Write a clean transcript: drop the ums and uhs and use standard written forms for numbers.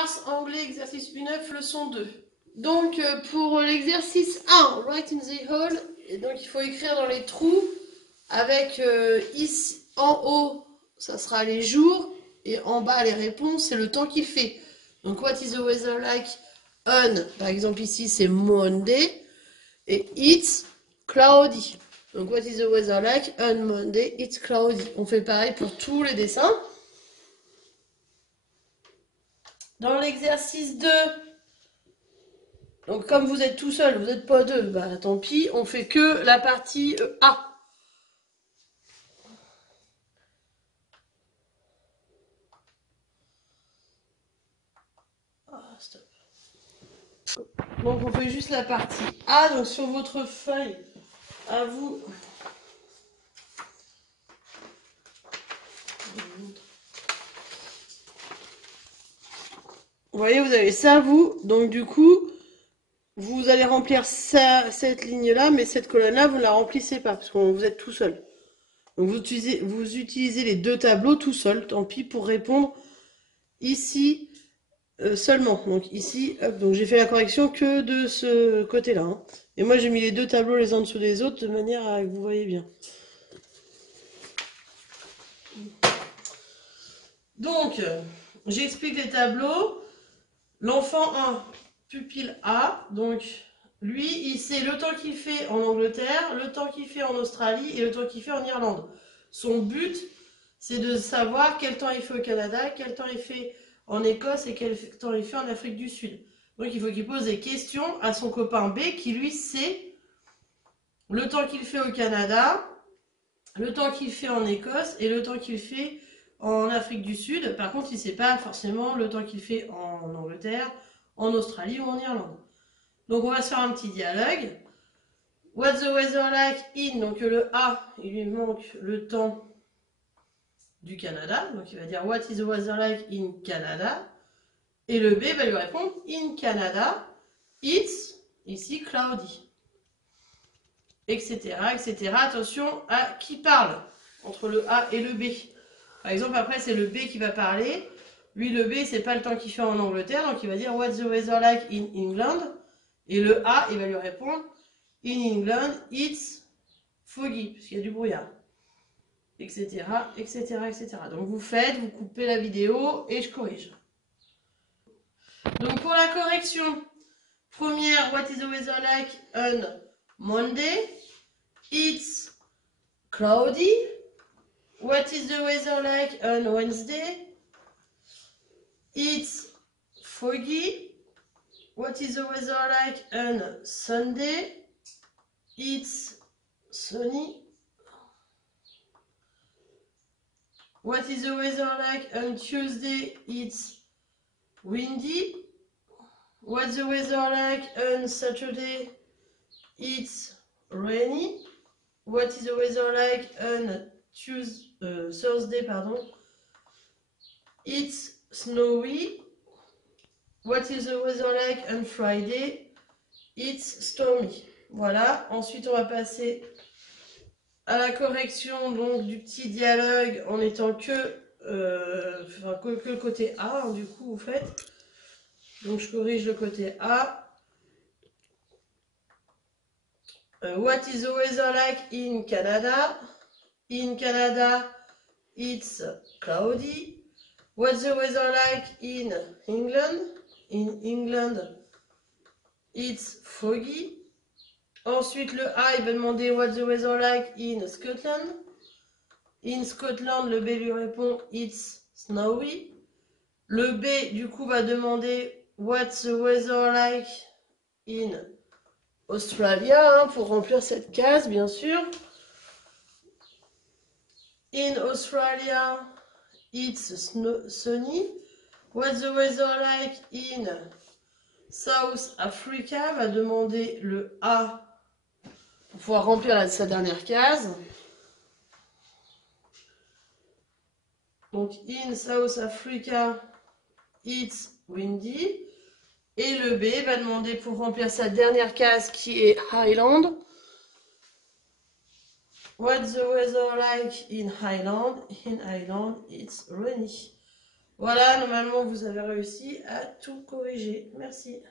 mars, anglais, exercice 9, leçon 2. Donc, pour l'exercice 1, write in the hole, et donc il faut écrire dans les trous, avec ici, en haut, ça sera les jours, et en bas, les réponses, c'est le temps qu'il fait. Donc, what is the weather like on, par exemple ici, c'est Monday, et it's cloudy. Donc, what is the weather like on Monday, it's cloudy. On fait pareil pour tous les dessins. Dans l'exercice 2, donc comme vous êtes tout seul, vous n'êtes pas deux, bah tant pis, on fait que la partie A. Stop. Donc on fait juste la partie A, donc sur votre feuille, à vous. Vous voyez, vous avez ça, vous, donc du coup, vous allez remplir cette ligne-là, mais cette colonne-là, vous ne la remplissez pas, parce que vous êtes tout seul. Donc vous utilisez les deux tableaux tout seul, tant pis, pour répondre ici seulement. Donc ici, hop, donc j'ai fait la correction que de ce côté-là. Hein. Et moi, j'ai mis les deux tableaux les uns en dessous des autres, de manière à que vous voyez bien. Donc, j'explique les tableaux. L'enfant 1, pupille A, donc lui, il sait le temps qu'il fait en Angleterre, le temps qu'il fait en Australie et le temps qu'il fait en Irlande. Son but, c'est de savoir quel temps il fait au Canada, quel temps il fait en Écosse et quel temps il fait en Afrique du Sud. Donc il faut qu'il pose des questions à son copain B qui lui sait le temps qu'il fait au Canada, le temps qu'il fait en Écosse et le temps qu'il fait en Afrique du Sud. Par contre, il ne sait pas forcément le temps qu'il fait en Angleterre, en Australie ou en Irlande. Donc on va se faire un petit dialogue. What's the weather like in? Donc le A, il lui manque le temps du Canada. Donc il va dire what is the weather like in Canada? Et le B va lui répondre in Canada, it's, ici, cloudy. Etc. etc. Attention à qui parle entre le A et le B. Par exemple, après, c'est le B qui va parler. Lui, le B, c'est pas le temps qu'il fait en Angleterre, donc il va dire what's the weather like in England? Et le A, il va lui répondre in England, it's foggy, parce qu'il y a du brouillard. Etc. etc. etc. Donc vous faites, vous coupez la vidéo et je corrige. Donc pour la correction, première, what is the weather like on Monday? It's cloudy. What is the weather like on Wednesday? It's foggy. What is the weather like on Sunday? It's sunny. What is the weather like on Tuesday? It's windy. What's the weather like on Saturday? It's rainy. What is the weather like on Thursday? It's snowy. What is the weather like on Friday? It's stormy. Voilà. Ensuite, on va passer à la correction donc du petit dialogue en étant que le côté A. Hein, du coup, vous faites. Donc, je corrige le côté A. What is the weather like in Canada? In Canada, it's cloudy. What's the weather like in England? In England, it's foggy. Ensuite, le A, il va demander what's the weather like in Scotland? In Scotland, le B lui répond it's snowy. Le B, du coup, va demander what's the weather like in Australia, hein, pour remplir cette case, bien sûr. In Australia, it's sunny. What's the weather like in South Africa? Va demander le A pour pouvoir remplir sa dernière case. Donc, in South Africa, it's windy. Et le B va demander pour remplir sa dernière case qui est Highland. What's the weather like in Highland? In Highland, it's rainy. Voilà, normalement, vous avez réussi à tout corriger. Merci.